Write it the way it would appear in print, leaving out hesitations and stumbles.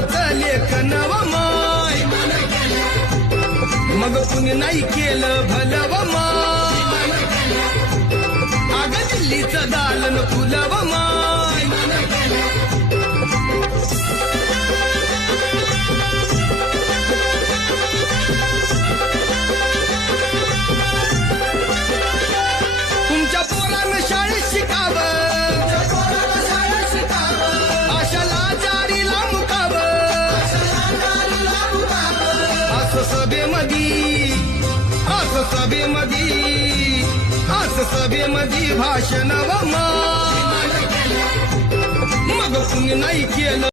कुणाचं लेखन व माय मग कुणी नाही केलं भलं व माय अगं दिल्लीचं दालन फुलं व माय तुमच्या पोरानं शाळेत शिकावं आशाला जारीला मुकावं असं सभेमधी भाषण व माय मग कुणी नाही केलं